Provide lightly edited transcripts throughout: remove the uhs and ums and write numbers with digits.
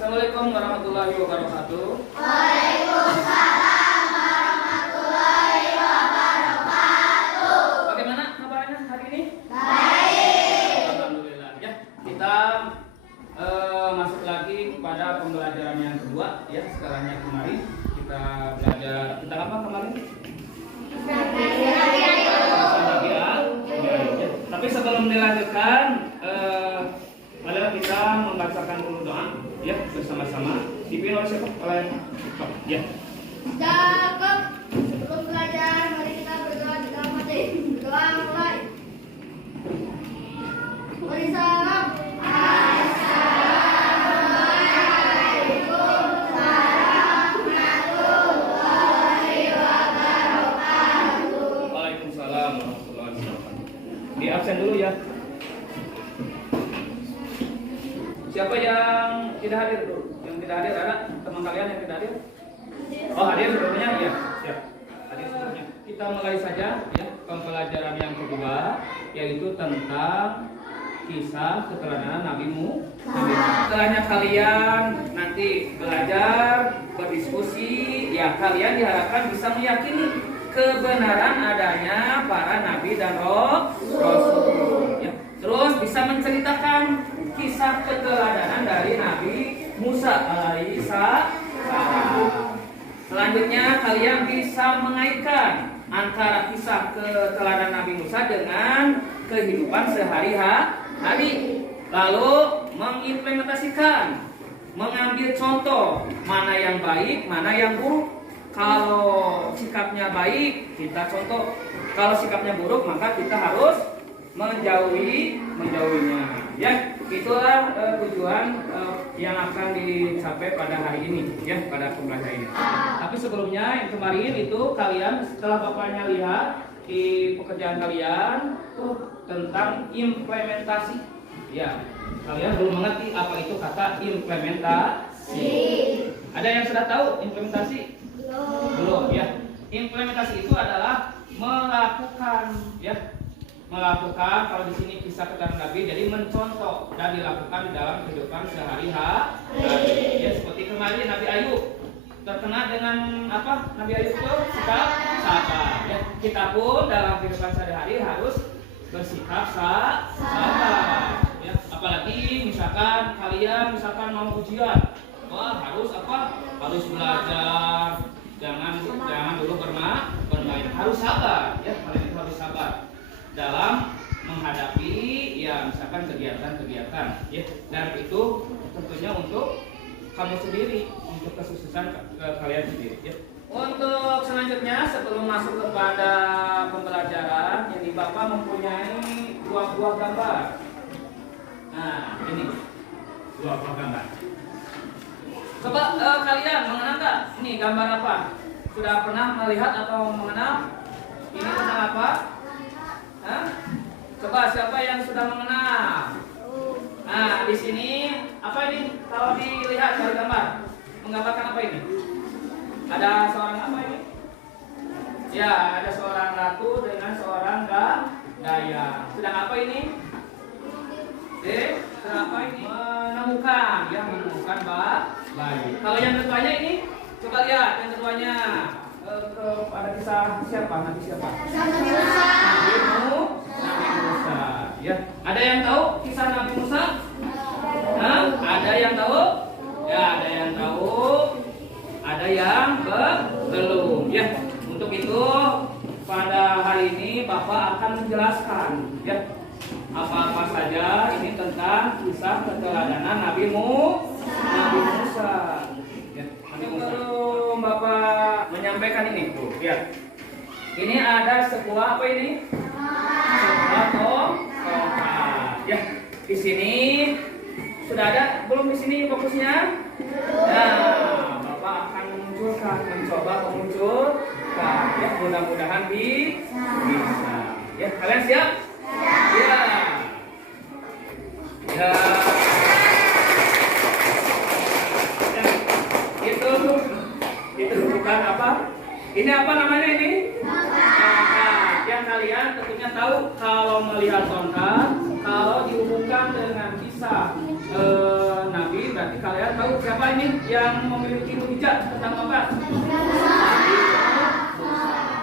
Assalamualaikum warahmatullahi wabarakatuh. Waalaikumsalam warahmatullahi wabarakatuh. Bagaimana kabarnya hari ini? Baik. Alhamdulillah. Ya, kita masuk lagi kepada pembelajaran yang kedua. Ya, setelahnya kemarin kita belajar tentang apa kemarin? Tapi sebelum dilanjutkan, marilah kita membacakan dulu doa ya bersama-sama. Dipimpin oleh siapa? Oleh ya. Cakep. Sebelum belajar, mari kita berdoa di dalam hati. Doa mulai. Waalaikumsalam. Assalamualaikum warahmatullahi wabarakatuh. Waalaikumsalam warahmatullahi wabarakatuh. Di absen dulu ya. Siapa yang tidak hadir dulu? Yang tidak hadir ada teman kalian yang tidak hadir? Oh, hadir sebelumnya ya. Siap. Hadir sebelumnya. Kita mulai saja ya pembelajaran yang kedua, yaitu tentang kisah keteladanan Nabi Musa. Setelahnya kalian nanti belajar, berdiskusi, ya kalian diharapkan bisa meyakini kebenaran adanya para nabi dan rasul. Ya. Terus bisa menceritakan kisah keteladanan dari Nabi Musa alaihissalam. Selanjutnya kalian bisa mengaitkan antara kisah keteladanan Nabi Musa dengan kehidupan sehari-hari. Lalu mengimplementasikan, mengambil contoh mana yang baik, mana yang buruk. Kalau sikapnya baik, kita contoh. Kalau sikapnya buruk, maka kita harus menjauhinya. Ya, itulah tujuan yang akan dicapai pada hari ini, ya, pada pembelajaran ini. Tapi sebelumnya yang kemarin itu kalian setelah bapaknya lihat di pekerjaan kalian tentang implementasi, ya, kalian belum mengerti apa itu kata implementasi. Ada yang sudah tahu implementasi? Belum, ya. Implementasi itu adalah melakukan, ya. Melakukan, kalau di sini kisah keteladanan Nabi, jadi mencontoh dan dilakukan di dalam kehidupan sehari-hari. Ya, seperti kemarin Nabi Ayub terkena dengan apa? Nabi Ayub itu sikap sabar. Ya, kita pun dalam kehidupan sehari-hari harus bersikap sabar. Ya, apalagi misalkan kalian mau ujian, wah harus apa? Harus belajar. Jangan dulu bermain. Harus sabar. Ya, kalian itu harus sabar dalam menghadapi ya misalkan kegiatan-kegiatan ya, dan itu tentunya untuk kamu sendiri, untuk kesuksesan kalian sendiri ya. Untuk selanjutnya sebelum masuk kepada pembelajaran, ini Bapak mempunyai dua buah gambar. Nah, ini dua buah gambar. Coba kalian mengenal nggak? Ini gambar apa? Sudah pernah melihat atau mengenal? Ini tentang apa? Hah? Coba siapa yang sudah mengenal? Nah, di sini apa ini? Kalau dilihat dari gambar, menggambarkan apa ini? Ada seorang apa ini? Ya, ada seorang ratu dengan seorang dayang. Sedang apa ini? Sedang apa ini? Menemukan bayi. Kalau yang keduanya ini, coba lihat yang keduanya. Ada kisah siapa? Nabi siapa? Nabi Musa. Ya. Ada yang tahu kisah Nabi Musa? Nah, ada yang tahu? Ya, ada yang tahu. Ada yang belum. Ya. Untuk itu pada hari ini Bapak akan menjelaskan ya apa-apa saja ini tentang kisah keteladanan Nabi Musa. Ya. Sebelum Bapak menyampaikan ini, tuh, lihat. Ini ada sebuah apa ini? Sebuah tongkat. Ya, di sini sudah ada belum di sini fokusnya? Nah, Bapak akan mencoba memunculkan. Ya, mudah-mudahan bisa. Ya, kalian siap? Ya. Ya. Itu bukan apa? Ini apa namanya ini? Tongkat. Yang kalian tentunya tahu kalau melihat tongkat, kalau dihubungkan dengan kisah Nabi, berarti kalian Kalian tahu siapa ini yang memiliki mujizat tentang Bapak?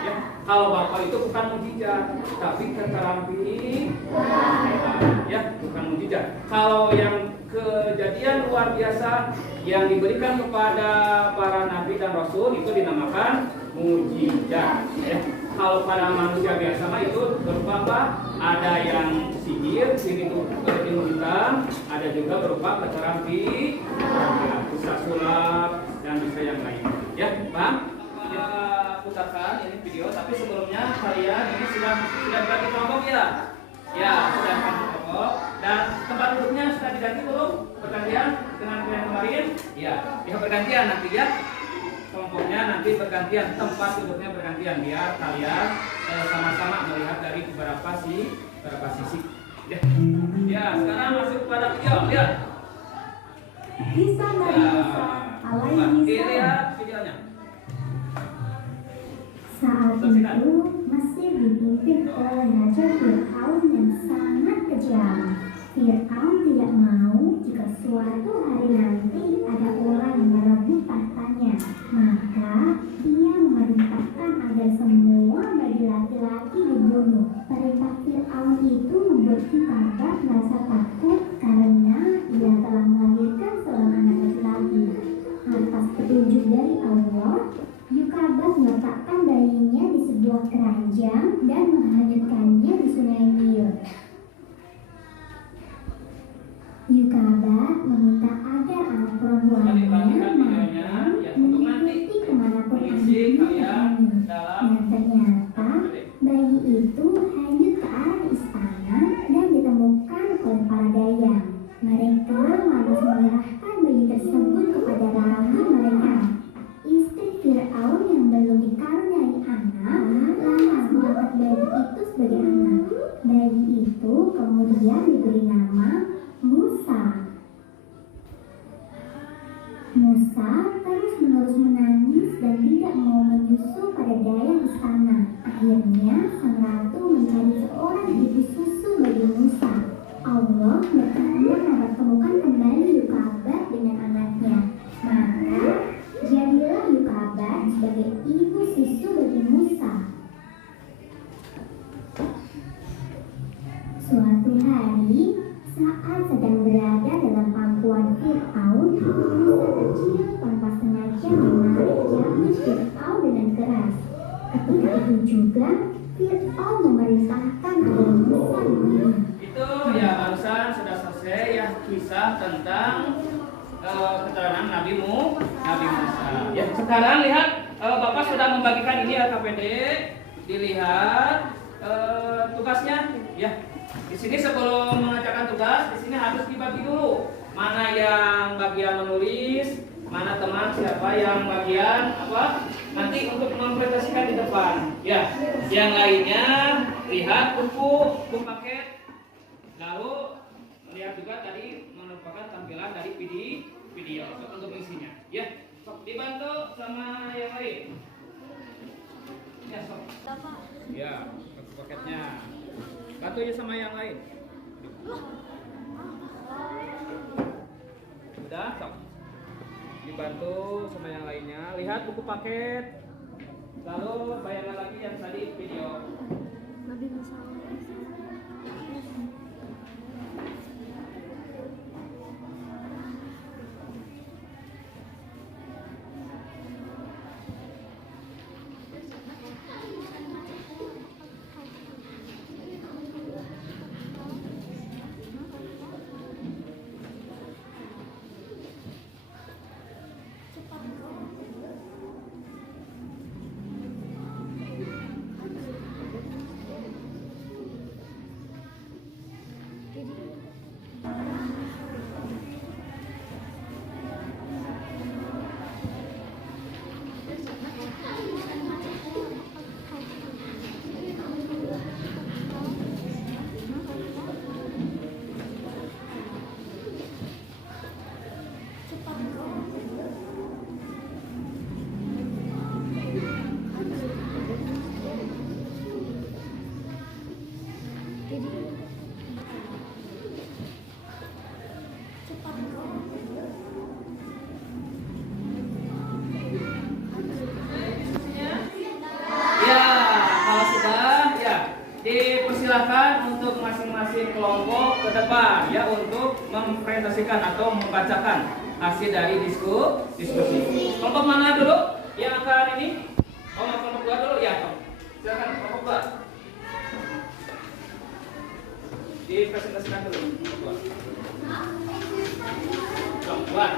Ya, kalau Bapak itu bukan mujizat, tapi keterampilan. Ya, bukan mujizat. Kalau yang kejadian luar biasa yang diberikan kepada para nabi dan rasul itu dinamakan mujizat. Ya. Kalau pada manusia biasa mah itu berupa apa? Ada yang sihir itu ilmu hitam, ada juga berupa keterampilan, bisa sulap dan bisa yang lain. Ya, paham? Putarkan ini video, tapi sebelumnya kalian ini sudah dibagi kelompok ya? Ya, sudah dibagi kelompok. Dan tempat duduknya sudah diganti belum? Pergantian dengan yang kemarin? Ya, bergantian nanti ya. Kelompoknya nanti bergantian, tempat duduknya bergantian biar kalian sama-sama melihat dari beberapa sisi. Ya, sekarang masuk pada video. Lihat. Kisah Nabi Musa alaihi lihat videonya. Saat itu Mesir dipimpin oleh Raja Fir'aun yang sangat kejam. Fir'aun tidak mau jika suatu hari nanti ada orang yang merebut tahtanya. Maka ia memerintahkan agar semua bayi laki-laki dibunuh. Perintah Fir'aun itu membuat Yukabad merasa takut karena ia telah melahirkan seorang anak laki-laki. Atas petunjuk dari Allah, Yukabad meletakkan bayinya di sebuah keranjang dan menghanyutkannya di sungai Nil. Yukabad meminta agar anak perempuannya mengikuti kemanapun anaknya. Dan ternyata bayi itu hanyut ke arah istana dan ditemukan oleh para dayang. Mereka lalu menyerahkan bayi tersebut kepada rahim mereka. Istri Fir'aun yang belum dikaruniai anak lantas mengangkat bayi itu sebagai anak. Bayi itu kemudian diberi nama Musa. Musa terus-menerus menangis dan tidak mau menyusu pada dayang istana. Akhirnya sang ratu mencari seorang ibu susu bagi Musa. Allah berkehendak mempertemukan kembali Yukabad dengan anaknya. Maka jadilah Yukabad sebagai ibu susu bagi Musa. Suatu hari, saat sedang berada dalam pangkuan Fir'aun, Musa kecil tanpa sengaja menarik jamis Fir'aun dengan keras. Ketika itu juga, Fir'aun memerintahkan agar Musa dibunuh. Itu ya barusan sudah selesai ya kisah tentang keterangan Nabi Musa. Ya, sekarang lihat Bapak sudah membagikan ini LKPD, dilihat tugasnya ya. Di sini sebelum mengerjakan tugas, di sini harus dibagi dulu. Mana yang bagian menulis, mana teman siapa yang bagian apa? Nanti untuk mempresentasikan di depan. Ya, yang lainnya lihat buku paket. Lalu lihat juga tadi merupakan tampilan dari video untuk isinya. Ya, sok dibantu sama yang lain. Ya, sok. Ya, paketnya. Bantu ya sama yang lain. Sudah, sok. Dibantu sama yang lainnya. Lihat buku paket. Lalu bayangkan lagi yang tadi video. Nabi Musa. masing-masing kelompok ke depan ya untuk mempresentasikan atau membacakan hasil dari diskusi. Kelompok mana dulu yang akan ini? Oh, kelompok 2 dulu ya. Silakan kelompok 2. Dipresentasikan dulu kelompok 2. Kelompok 2.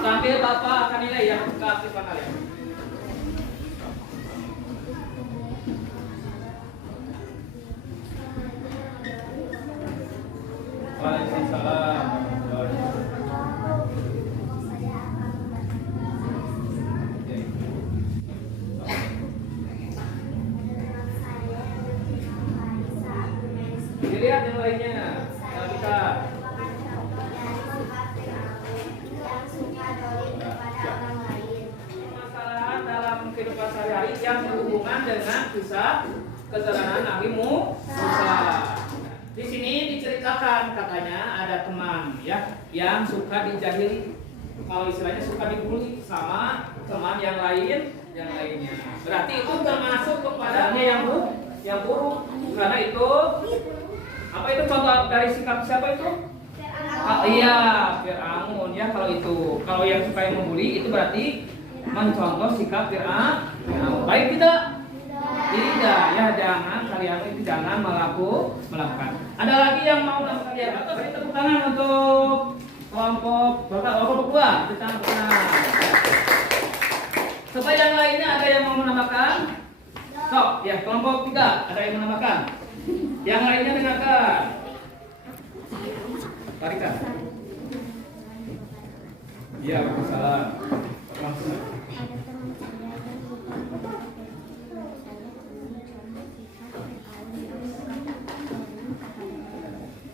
Sambil Bapak akan nilai ya, keaktifan kalian. Waalaikumsalam. Dilihat yang lainnya. Kita permasalahan dalam kehidupan sehari-hari yang berhubungan dengan kisah keterangan Nabi Musa. Di sini diceritakan katanya ada teman ya yang suka dijahili, kalau istilahnya suka dibully sama teman yang lainnya. Berarti itu termasuk kepada yang buruk karena itu apa itu contoh dari sikap siapa itu? Iya, Fir'aun ya kalau yang suka yang membuli itu berarti mencontoh sikap Fir'aun. Baik tidak? Tidak ya, jangan kalian itu jangan melakukan. Ada lagi yang mau melakukan ya? Atau beri tepuk tangan untuk kelompok 2. Kita supaya yang lainnya ada yang mau menambahkan? Sok ya, kelompok 3 ada yang menambahkan. Yang lainnya dengarkan. Tarikan. Iya, Waalaikumsalam. Langsung.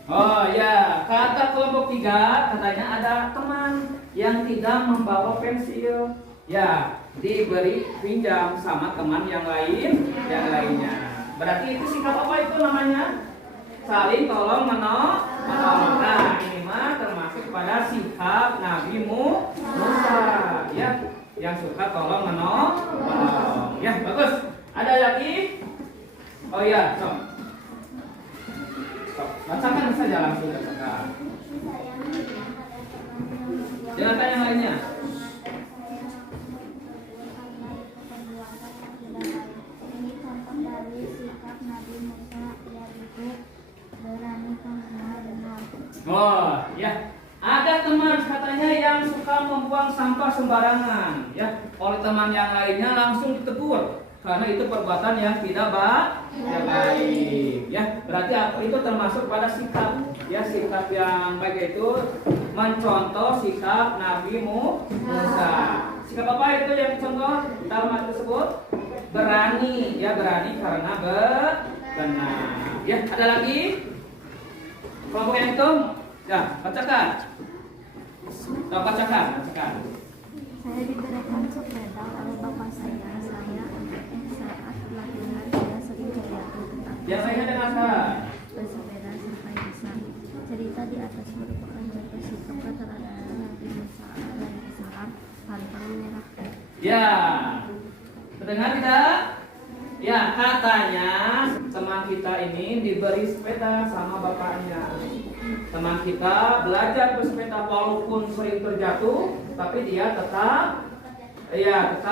Oh ya, kata kelompok 3 katanya ada teman yang tidak membawa pensil. Ya, diberi pinjam sama teman yang lainnya. Berarti itu sikap apa itu namanya? Saling tolong menolong. Nah, ini mah termasuk pada sikap Nabi Musa ya, yang suka tolong menolong. Ya, bagus. Ada lagi? Oh ya, sok. Bacakan saja langsung bacakan. Dengarkan yang lainnya. Ini contoh dari sikap Nabi Musa, yaitu berani menghina benar. Oh ya, ada teman katanya yang suka membuang sampah sembarangan ya, oleh teman yang lainnya langsung ditegur karena itu perbuatan yang tidak baik ya. Berarti apa itu termasuk pada sikap ya, sikap yang baik itu mencontoh sikap Nabi Musa. Sikap apa itu yang contoh dalam hal tersebut? Berani ya, berani karena benar ya. Ada lagi kelompok yang itu ya, bacakan. Bacakan. Saya diberikan sepeda oleh bapak saya saat pelatihan saya sering terjatuh, tetapi Yang lainnya dengarkan. bersepeda sampai bisa. Cerita di atas merupakan contoh sikap keteladanan Nabi Musa alaihissalam, pantang menyerah. Ya, terdengar tidak? Ya, katanya teman kita ini diberi sepeda sama bapaknya. Teman kita belajar bersepeda walaupun sering terjatuh, tapi dia tetap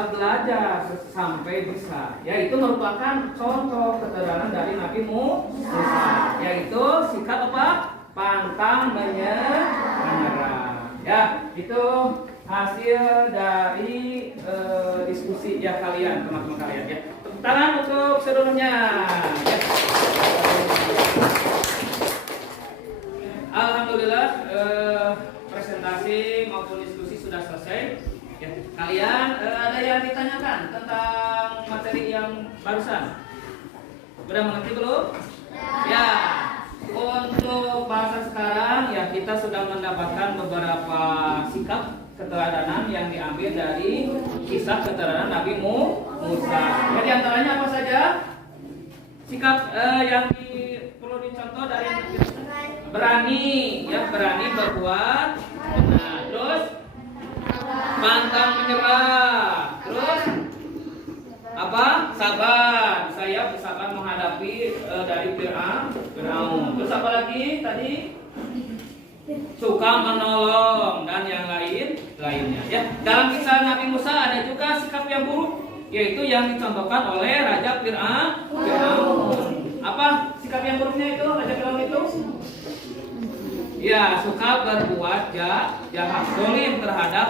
belajar sampai bisa. Ya, itu merupakan contoh keterangan dari Nabi Musa, yaitu sikap apa? Pantang menyerah. Ya, itu hasil dari diskusi ya kalian, teman-teman kalian ya. Tepuk tangan untuk seluruhnya. Ya. Alhamdulillah presentasi maupun diskusi sudah selesai. Ya, kalian ada yang ditanyakan tentang materi yang barusan? Sudah mengerti belum? Ya. Untuk bahasa sekarang ya kita sudah mendapatkan beberapa sikap keteladanan yang diambil dari kisah keteladanan Nabi Musa. Jadi antaranya apa saja? Sikap yang perlu dicontoh dari berani ya, berani berbuat benar. Terus pantang menyerah. Terus apa? Sabar. Saya bersabar menghadapi Nabi dari Fir'aun. Terus apa lagi tadi? Suka menolong dan yang lainnya. Ya, dalam kisah Nabi Musa ada juga sikap yang buruk, yaitu yang dicontohkan oleh Raja Fir'aun. Apa sikap yang buruknya itu Raja Fir'aun itu? Ya, suka berbuat jahat, zalim terhadap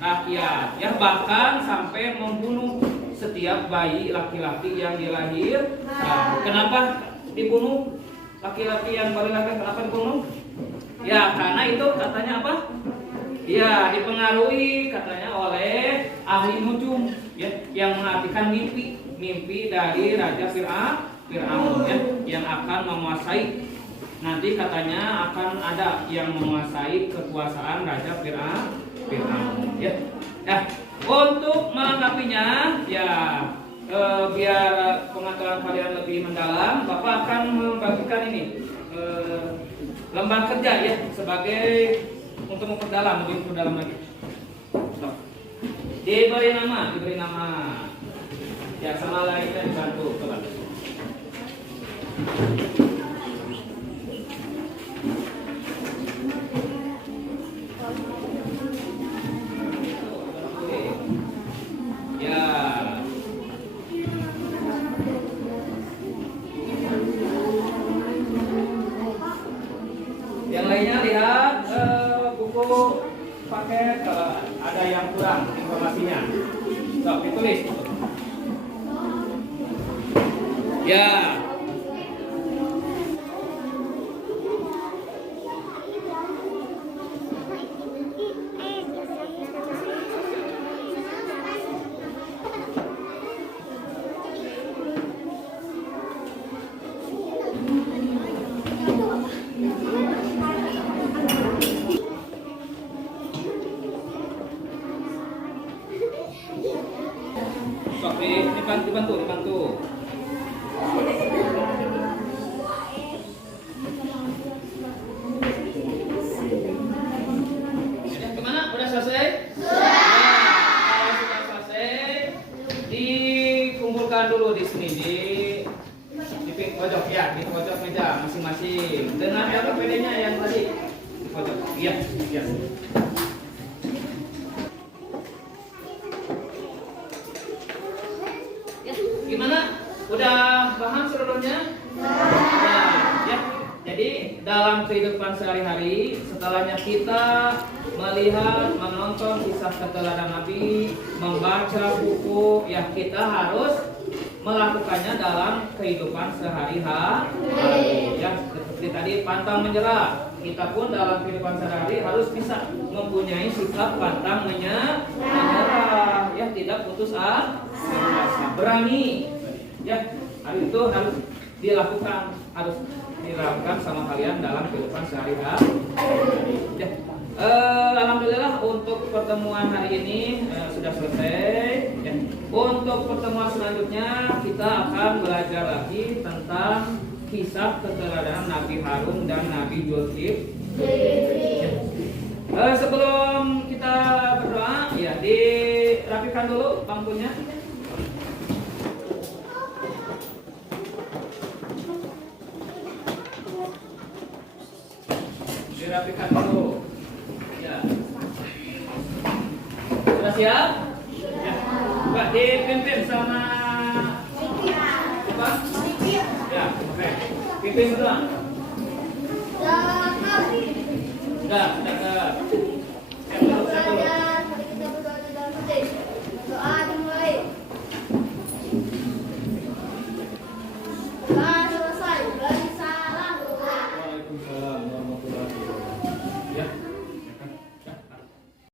rakyat. Ya, bahkan sampai membunuh setiap bayi laki-laki yang dilahirkan. Kenapa dibunuh laki-laki yang baru lahir? Kenapa dibunuh? Ya, karena itu katanya apa? Ya, dipengaruhi katanya oleh ahli nujum, ya, yang mengartikan mimpi dari Raja Fir'aun, ya, yang akan menguasai. Nanti katanya akan ada yang menguasai kekuasaan Raja Fir'aun, ya. Nah, untuk melengkapinya, ya, biar pengetahuan kalian lebih mendalam, Bapak akan membagikan ini lembar kerja, ya, sebagai untuk memperdalam, lebih memperdalam lagi. Diberi nama, ya, sama lainnya dibantu, coba. Ya. Yang lainnya lihat buku paket ada yang kurang informasinya. So, ditulis. Ya. Dibantu. Gimana? Udah selesai? Kalau sudah selesai, dikumpulkan dulu di sini di pojok, ya, di pojok meja masing-masing dengan LPPD-nya yang tadi di pojok. Iya. Gimana? Udah paham seluruhnya? Nah, ya. Jadi dalam kehidupan sehari-hari, setelahnya kita melihat, menonton kisah keteladanan Nabi, membaca buku, ya, kita harus melakukannya dalam kehidupan sehari-hari. Ya, seperti tadi pantang menyerah. Kita pun dalam kehidupan sehari-hari harus bisa mempunyai sikap pantang menyerah, ya, tidak putus asa, berani, ya, itu harus dilakukan sama kalian dalam kehidupan sehari-hari. Ya. Alhamdulillah untuk pertemuan hari ini sudah selesai. Ya. Untuk pertemuan selanjutnya kita akan belajar lagi tentang kisah keteladanan Nabi Harun dan Nabi Zulkifli. Sebelum kita berdoa, ya, dirapikan dulu bangkunya. Dirapikan dulu. Ya. Sudah siap? Ya. Coba dipimpin sama apa? Ya, oke. Pimpin doang. Sudah.